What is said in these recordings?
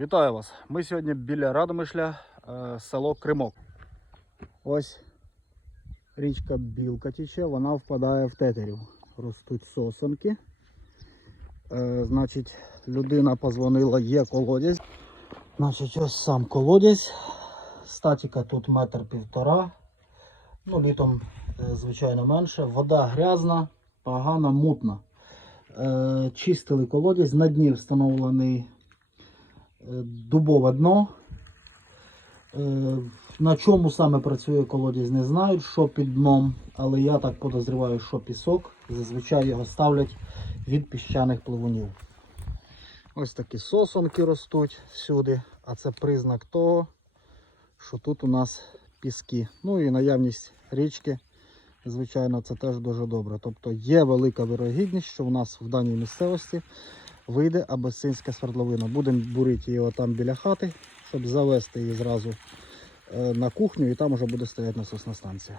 Вітаю вас! Ми сьогодні біля Радомишля, е, село Кримок. Ось річка Білка тече, вона впадає в тетерів. Ростуть сосенки. Е, Значить, людина позвонила, є колодязь. Значить, ось сам колодязь. Статіка тут метр півтора. Ну, літом, е, звичайно, менше. Вода грязна, погана, мутна. Чистили колодязь, на дні встановлений дубове дно. Е, На чому саме працює колодязь, не знаю, що під дном, але я так подозріваю, що пісок. Зазвичай його ставлять від піщаних пливунів. Ось такі сосонки ростуть всюди, а це признак того, що тут у нас піски. Ну і наявність річки, звичайно, це теж дуже добре. Тобто є велика вирогідність, що в нас в даній місцевості вийде абесинська свердловина. Будемо бурити її там біля хати, щоб завести її зразу е, на кухню і там вже буде стояти насосна станція.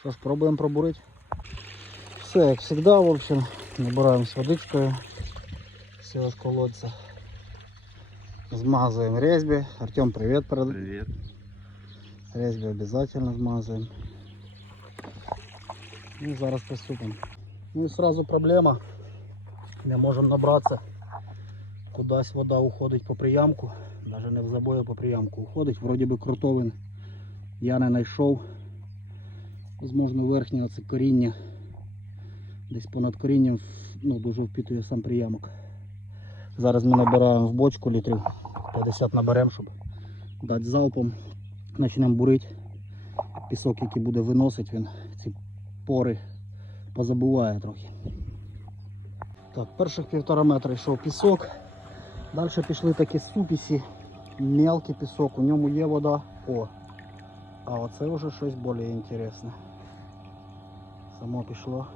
Що ж, пробуємо пробурити. Все, як завжди, в общем, набираємо з водичкою з цього ж колодця. Змазуємо резьбі. Артем, привіт. Привет. Резьбі обов'язково змазуємо. Ну, зараз приступимо. Ну і одразу проблема. Не можемо набратися. Кудись вода уходить по приямку. Навіть не в забої, а по приямку уходить. Вроді би крутовин я не знайшов. Можливо, верхнє оце коріння. Десь понад корінням ну, дуже впітує сам приямок. Зараз ми набираємо в бочку літрів 50 наберемо, щоб дати залпом. Почнемо бурити. Пісок, який буде виносити, він ці пори позабуває трохи. Так, перших півтора метра йшов пісок. Далі пішли такі супісі, мелкий пісок, у ньому є вода. О! А оце вже щось більш інтересне. Само пішло.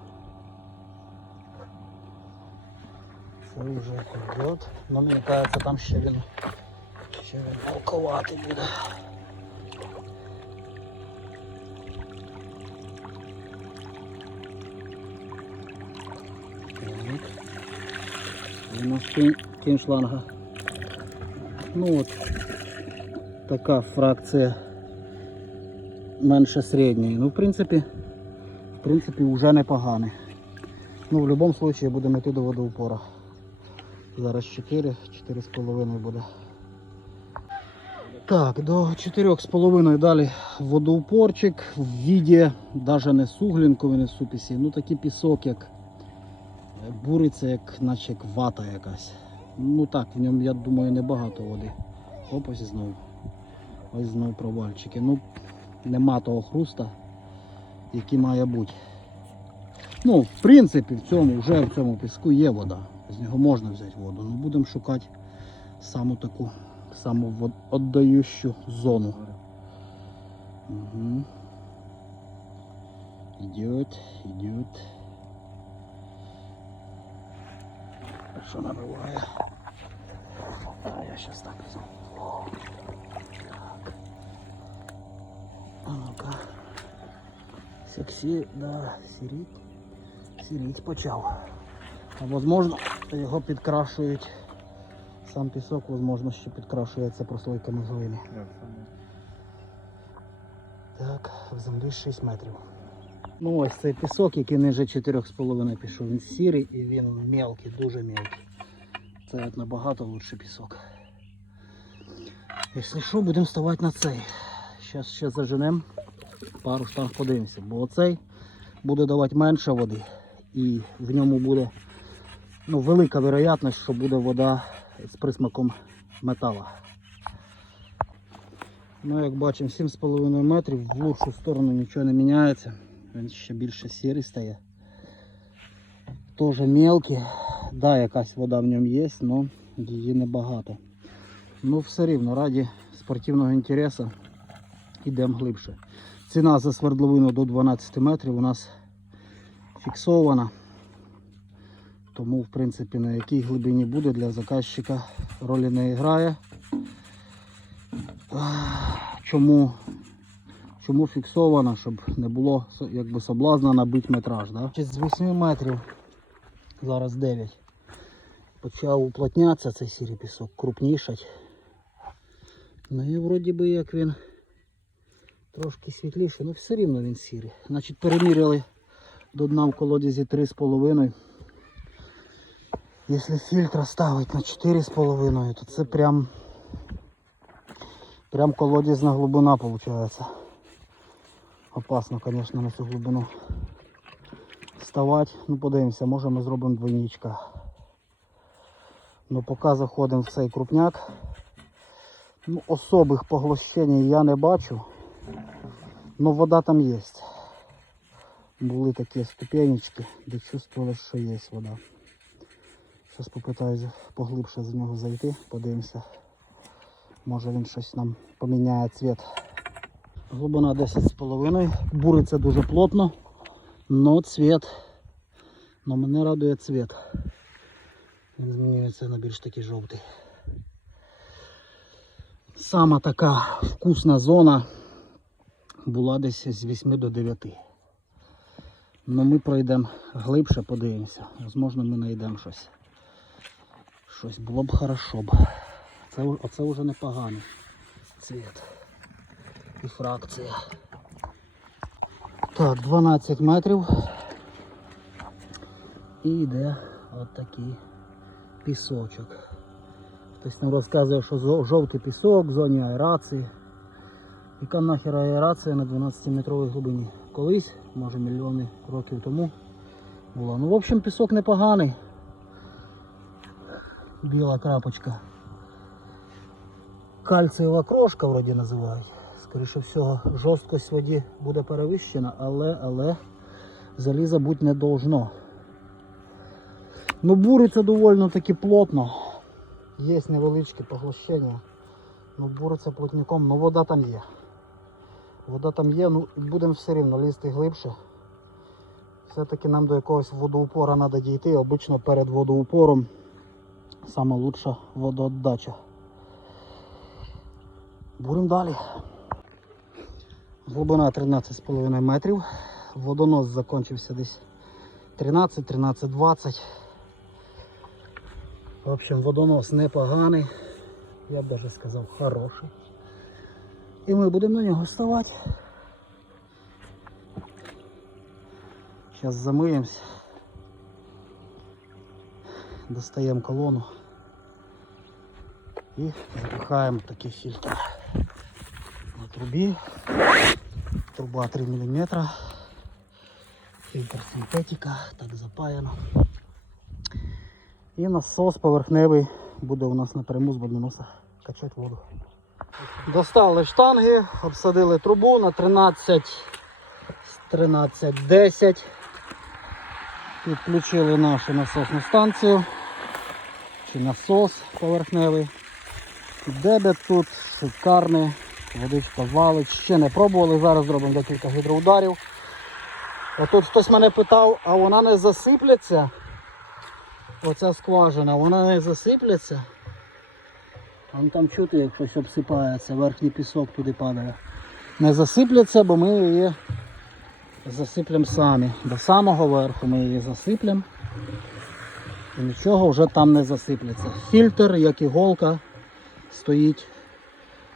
Це вже йде. Ну, мені кажеться, там ще він ще він мелковатий буде. Виносим кіншланга. Ну от така фракція менше середньої. Ну, в принципі, в принципі, вже непоганий. Ну, в будь-якому випадку будемо йти до водоупора. Зараз 4, 4,5 буде. Так, до 4,5 далі водоупорчик в віді, навіть не суглінковий, не супісі, ну такий пісок, як буриться, як наче як вата якась. Ну так, в ньому, я думаю, небагато води. Оп, ось знову. Ось знову провальчики. Ну, нема того хруста, який має бути. Ну, в принципі, в цьому, вже в цьому піску є вода. З нього можна взяти воду. Ну будемо шукати саму таку саму віддаючу зону. Угу. Идет, идет. Хорошо набиває. А я сейчас так візьму. А ну-ка. Сексі, да, сіріть. Сіріть почав. А возможно його підкрашують. Сам пісок, возможно, ще підкрашується прослойками глини. Так, в землі 6 метрів. Ну ось цей пісок, який ниже 4,5 пішов, він сірий і він мелкий, дуже мелкий. Це набагато лучший пісок. Якщо що, будемо ставати на цей. Зараз ще заженемо, пару штанг подивимося, бо оцей буде давати менше води і в ньому буде ну, велика вероятність, що буде вода з присмаком метала. Ну, як бачимо, 7,5 метрів, в лучшу сторону нічого не міняється. Він ще більше сірий стає. Теж мелкий. Да, якась вода в ньому є, але її небагато. Ну, все рівно, раді спортивного інтересу йдемо глибше. Ціна за свердловину до 12 метрів у нас фіксована. Тому, в принципі, на якій глибині буде для заказчика ролі не грає. Чому, чому фіксована, щоб не було якби соблазна набити метраж. Да? З 8 метрів, зараз 9. почав уплотнятися цей сірий пісок, крупнішать. Ну і вроді би як він трошки світліший, ну все рівно він сірий. Значить переміряли до дна в колодязі 3,5. Якщо фільтр ставить на 4,5, то це прям, прям колодязна глибина виходить. Опасно, звісно, на цю глибину ставати. Ну подивимося, може ми зробимо двойничка. Ну поки заходимо в цей крупняк. Ну, особих поглощень я не бачу. Ну вода там є. Були такі ступенечки, де чувствували, що є вода. Зараз попитаюся поглибше з нього зайти, подивимося. Може він щось нам поміняє цвіт. Глибина 10,5. Буриться дуже плотно. Но цвіт. Но мене радує цвіт. Він змінюється на більш такий жовтий. Сама така вкусна зона була десь з 8 до 9. Ну ми пройдемо глибше, подивимося. Можливо, ми знайдемо щось. Щось було б хорошо б. Це, оце вже непоганий цвіт. І фракція. Так, 12 метрів. І йде от такий пісочок. Хтось нам розказує, що жовтий пісок в зоні аерації. Яка нахер аерація на 12-метровій глибині? Колись, може мільйони років тому була. Ну, в общем, пісок непоганий. Біла крапочка. Кальцієва крошка вроді називають. Скоріше всього, жорсткость воді буде перевищена, але, але заліза бути не должно. Ну, буриться доволі таки плотно. Є невеличкі поглощення. Ну, буриться плотником, ну вода там є. Вода там є, ну будемо все рівно лізти глибше. Все-таки нам до якогось водоупора треба дійти. Обично перед водоупором саме лучша водоотдача. Будемо далі. Глибина 13,5 метрів. Водонос закінчився десь 13-13-20. В общем, водонос непоганий. Я б даже сказав хороший. І ми будемо на нього вставати. Зараз замиємось. Достаємо колону і запихаємо такий фільтр трубі. Труба 3 мм. Фільтр синтетика, так запаяно. І насос поверхневий буде у нас напряму з водоноса качати воду. Достали штанги, обсадили трубу на 13, 13 10. Підключили нашу насосну станцію. Чи насос поверхневий. Дебет тут шикарний. Водичка валить. Ще не пробували, зараз зробимо декілька гідроударів. Тут хтось мене питав, а вона не засипляться? Оця скважина, вона не засипляться. Вон там чути, як щось обсипається, верхній пісок туди падає. Не засипляться, бо ми її засиплемо самі. До самого верху ми її засиплемо. І нічого вже там не засипляться. Фільтр, як іголка, стоїть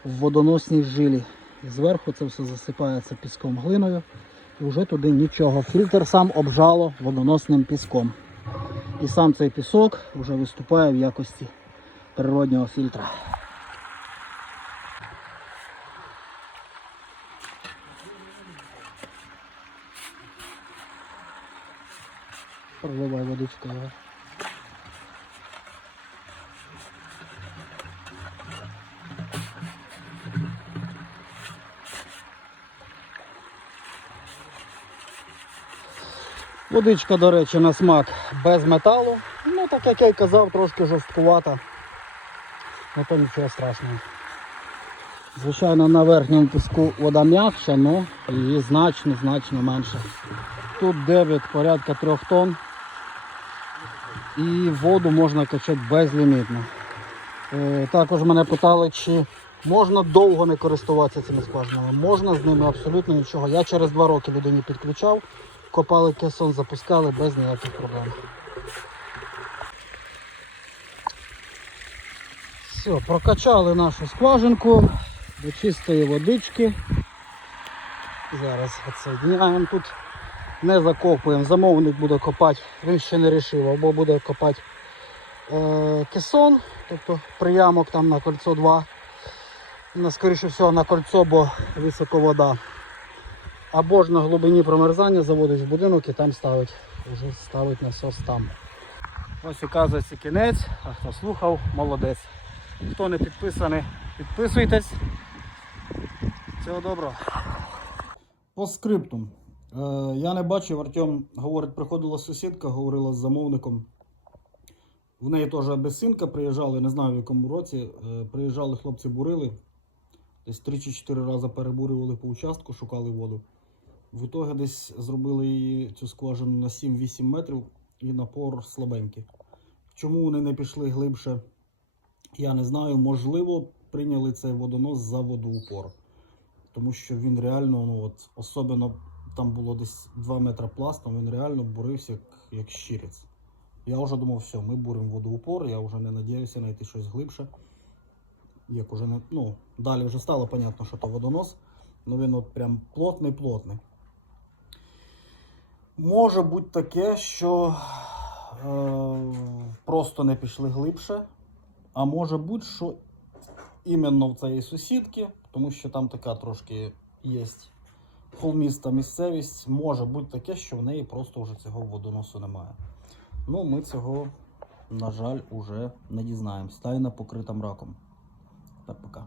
в водоносній жилі. І зверху це все засипається піском глиною. І вже туди нічого. Фільтр сам обжало водоносним піском. І сам цей пісок вже виступає в якості природнього фільтра. Проливай водичку. Водичка, до речі, на смак без металу. Ну, так як я й казав, трошки жорсткувата. Ну то нічого страшного. Звичайно, на верхньому піску вода м'якша, але її значно, значно менше. Тут дебет порядка 3 тонн. І воду можна качати безлімітно. Е, також мене питали, чи можна довго не користуватися цими скважинами. Можна з ними абсолютно нічого. Я через 2 роки людині підключав, копали кесон, запускали без ніяких проблем. Все, прокачали нашу скважинку до чистої водички. Зараз відсоединяємо тут. Не закопуємо. Замовник буде копати, він ще не вирішив, або буде копати е, кесон, тобто приямок там на кольцо 2. На, скоріше всього на кольцо, бо високо вода. Або ж на глибині промерзання заводить в будинок і там ставить, вже ставить насос там. Ось оказується кінець, а хто слухав, молодець. Хто не підписаний, підписуйтесь. Всього доброго. По скриптум. Е, я не бачив, Артем говорить, приходила сусідка, говорила з замовником. В неї теж абесинка приїжджали, не знаю в якому році. Е, приїжджали хлопці бурили. Десь 3 чи 4 рази перебурювали по участку, шукали воду. В ітогі десь зробили її цю скважину на 7-8 метрів і напор слабенький. Чому вони не пішли глибше, я не знаю. Можливо, прийняли цей водонос за водоупор. Тому що він реально, ну от, особливо там було десь 2 метри пластом, він реально бурився як, як щирець. Я вже думав, все, ми буримо водоупор, я вже не надіюся знайти щось глибше. Як уже ну, далі вже стало понятно, що то водонос, ну він от прям плотний-плотний. Може бути таке, що е, просто не пішли глибше, а може бути, що іменно в цієї сусідки, тому що там така трошки є холміста місцевість, може бути таке, що в неї просто вже цього водоносу немає. Ну, ми цього, на жаль, уже не дізнаємось. Тайна покрита мраком. Так, пока.